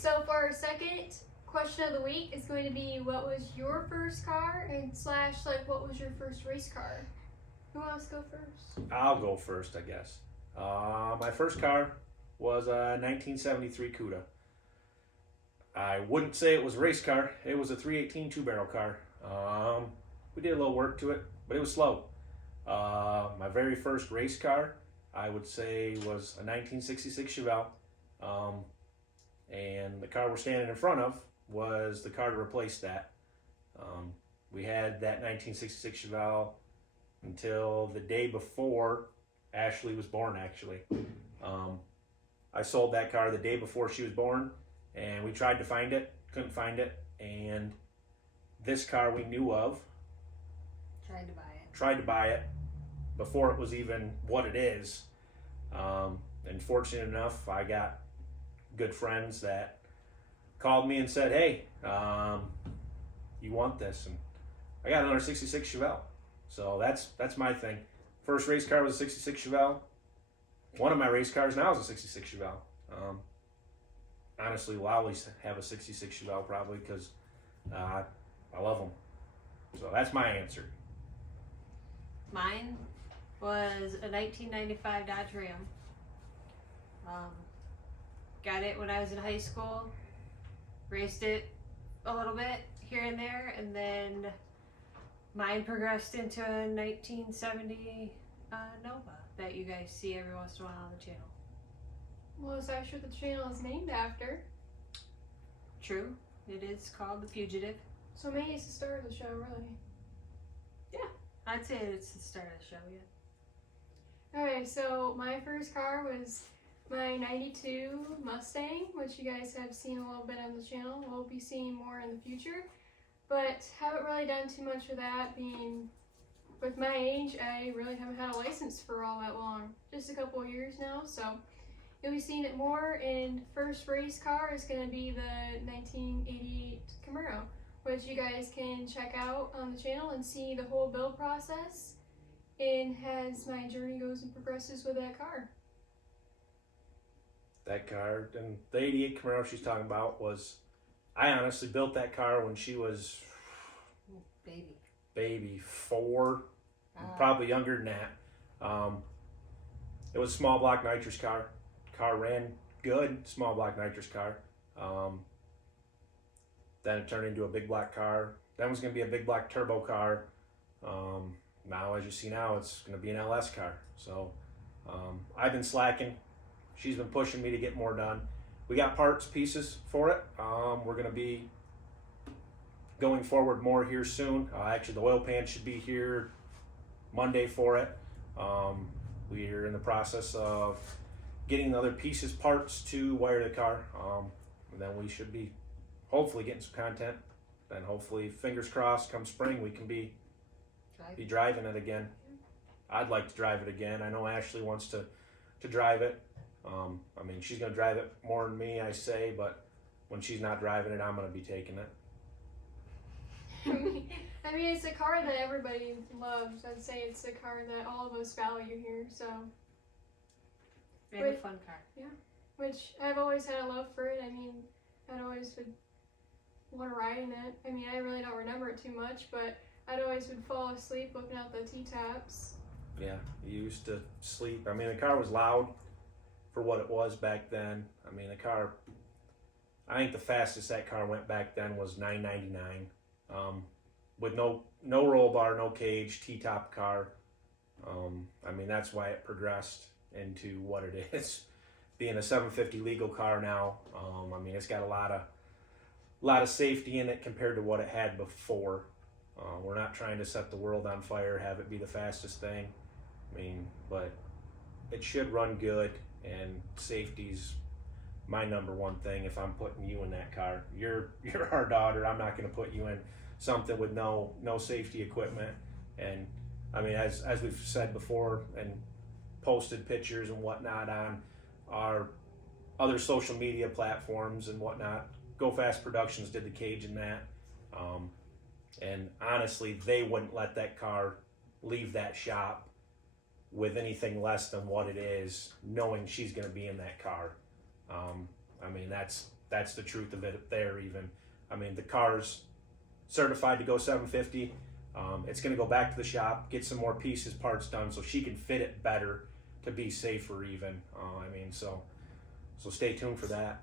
So for our second question of the week is going to be, what was your first car and slash like what was your first race car? Who wants to go first? I'll go first, I guess. My first car was a 1973 CUDA. I wouldn't say it was a race car. It was a 318 two-barrel car. We did a little work to it, but it was slow. My very first race car, I would say, was a 1966 Chevelle. And the car we're standing in front of was the car to replace that. We had that 1966 Chevelle until the day before Ashley was born, actually. I sold that car the day before she was born, and we tried to find it, couldn't find it, and this car we knew of. Tried to buy it before it was even what it is. And fortunate enough, I got good friends that called me and said, hey, you want this? And I got another 66 Chevelle. So that's my thing. First race car was a 66 Chevelle. One of my race cars now is a 66 Chevelle. Honestly, we'll always have a 66 Chevelle probably because I love them. So that's my answer. Mine was a 1995 Dodge Ram. Got it when I was in high school. Raced it a little bit here and there, and then mine progressed into a 1970 Nova that you guys see every once in a while on the channel. Well, it's actually what the channel is named after. True, it is called The Fugitive. So maybe it's the start of the show, really. Yeah, I'd say it's the start of the show, yeah. Alright, so my first car was my 92 Mustang, which you guys have seen a little bit on the channel. We'll be seeing more in the future, but haven't really done too much with that. Being with my age, I really haven't had a license for all that long. Just a couple of years now, so you'll be seeing it more. And first race car is going to be the 1988 Camaro, which you guys can check out on the channel and see the whole build process and as my journey goes and progresses with that car. That car, and the 88 Camaro she's talking about was, I honestly built that car when she was baby 4, probably younger than that. It was a small block nitrous car. Car ran good, small block nitrous car. Then it turned into a big block car. Then it was going to be a big block turbo car. Now, as you see now, it's going to be an LS car. So I've been slacking. She's been pushing me to get more done. We got parts, pieces for it. We're going to be going forward more here soon. Actually, the oil pan should be here Monday for it. We're in the process of getting the other pieces, parts to wire the car. And then we should be hopefully getting some content. Then hopefully, fingers crossed, come spring, we can be driving it again. I'd like to drive it again. I know Ashley wants to drive it. I mean, she's going to drive it more than me, I say, but when she's not driving it, I'm going to be taking it. I mean, it's a car that everybody loves. I'd say it's a car that all of us value here, so. And a fun car. Yeah, which I've always had a love for it. I mean, I'd always would want to ride in it. I mean, I really don't remember it too much, but I'd always would fall asleep looking out the T-tops. Yeah, you used to sleep. I mean, the car was loud for what it was back then. I mean, the car, I think the fastest that car went back then was 999. With no roll bar, no cage, T-top car. I mean, that's why it progressed into what it is. Being a 750 legal car now, I mean, it's got a lot of safety in it compared to what it had before. We're not trying to set the world on fire, have it be the fastest thing. I mean, but it should run good, and safety's my number one thing. If I'm putting you in that car, you're our daughter. I'm not going to put you in something with no safety equipment. And I mean, as we've said before and posted pictures and whatnot on our other social media platforms and whatnot, Go Fast Productions did the cage in that. And honestly, they wouldn't let that car leave that shop with anything less than what it is, knowing she's going to be in that car. I mean, that's that's the truth of it there. Even, I mean, the car's certified to go 750. It's going to go back to the shop, get some more pieces, parts done, so she can fit it better to be safer. Even, I mean, so stay tuned for that.